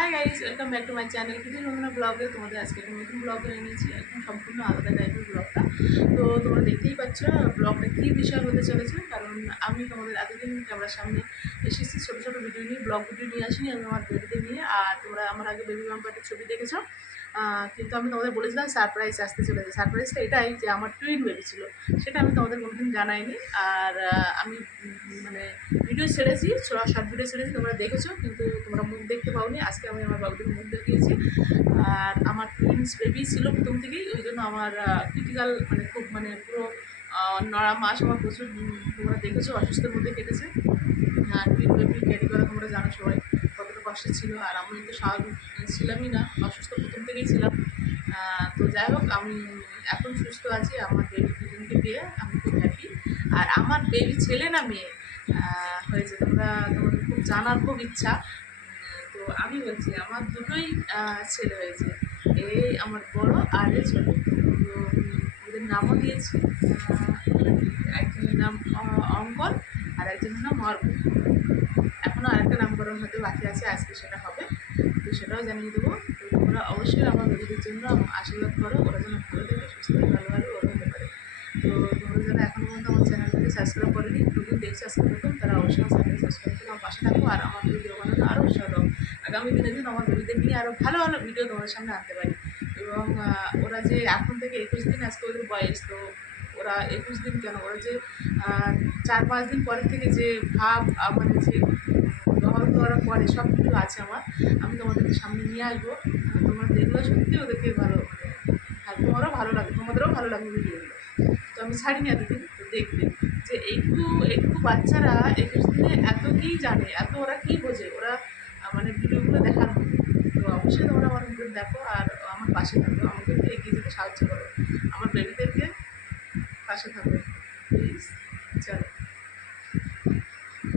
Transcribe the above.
Hi guys welcome back to my channel কিছু নতুন ব্লগে তোমাদের আজকে একটা নতুন ব্লগ এনেছি একদম সম্পূর্ণ আলাদা টাইপের ব্লগটা তো তোমরা দেখতেই পাচ্ছ ব্লগটা কী বিষয় হতে চলেছে? কারণ আমি তোমাদের এতদিন ক্যামেরার সামনে এসেছি, ছোটো ছোটো ভিডিও নিয়ে ব্লগ ভিডিও নিয়ে আসিনি, আমি আমার বেবিতে নিয়ে। আর তোমরা আমার আগে বেবি বাম্পারের ছবি দেখেছ। কিন্তু আমি তোমাদের বলেছিলাম সারপ্রাইজ আসতে চলেছে। সারপ্রাইজটা এটাই যে আমার টুইন বেবি ছিল। সেটা আমি তোমাদের কোনোদিন জানাইনি। আর আমি মানে ভিডিও ছেড়েছি শর্ট ভিডিও ছেড়েছি, তোমরা দেখেছ, কিন্তু তোমরা মুখ দেখতে পাওনি। আজকে আমি আমার বাবুদের মুখ দেখিয়েছি আর আমার টুইন্স বেবি ছিল প্রথম থেকেই ওই জন্য আমার ক্রিটিক্যাল মানে খুব মানে পুরো নড়া মাস আমার প্রচুর তোমরা দেখেছ, অসুস্থের মধ্যে কেটেছে। আর টুইন বেবি ক্যারি করা তোমরা জানো সবাই কতটা কষ্ট ছিল। আর আমি তো স্বাভাবিক ছিলামই না, অসুস্থ প্রথম থেকেই ছিলাম। তো যাই হোক, আমি এখন সুস্থ আছি, আমার বেবি দুজনকে পেয়ে আমি খুব হ্যাপি আর আমার বেবি ছেলে না মেয়ে হয়েছে। তোমরা, তোমাদের খুব জানার খুব ইচ্ছা। তো আমি বলছি, আমার দুটোই ছেলে হয়েছে। এই আমার বড় আর এ ছোটো। তো ওদের নামও দিয়েছি। একজনের নাম অঙ্কন আর একজনের নাম অর্ক এখনও আরেকটা নামকরণ হতে বাকি আছে, আজকে সেটা হবে। তো সেটাও জানিয়ে দেবো। তোমরা অবশ্যই আমার বেবিদের জন্য আশীর্বাদ করো। ওরা যেন ভালো থাকে, সুস্থ থাকে ভালোভাবে বড় হতে পারে তো তোমরা যারা এখনও পর্যন্ত আমার চ্যানেলটাকে সাবস্ক্রাইব করেনি নতুন দেখছ আজকে প্রথম তারা অবশ্যই আমার চ্যানেলকে সাবস্ক্রাইব করে আমার পাশে থাকো আর আমার ভিডিও বানানো আরও উৎসাহ দাও। আগামী দিনের জন্য আমার বেবিদের নিয়ে আরও ভালো ভালো ভিডিও তোমাদের সামনে আনতে পারি। এবং ওরা যে এখন থেকে একুশ দিন আজকে ওদের বয়স তো ওরা একুশ দিন কেন? ওরা যে চার পাঁচ দিন পরের থেকে যে ভাব আহ, মানে যে দহল করা পরে সব কিছু আছে আমার আমি তোমাদেরকে সামনে নিয়ে আসব। তোমরা দেখলেও সত্যি ওদেরকে ভালো মানে আর তোমারও ভালো লাগবে তোমাদেরও ভালো লাগবে ভিডিওগুলো আমি ছাড়িনি এতদিন তো দেখবে যে একটু একটু বাচ্চারা একুশ দিনে এত কী জানে? এত ওরা কী বোঝে? ওরা মানে ভিডিওগুলো দেখার মতো তো অবশ্যই তোমরা আমার ভিডিও দেখো আর আমার পাশে থাকো। আমাকে একটু এগিয়ে যেতে সাহায্য করো। আমার বেবিদেরকে পাশে থাকো।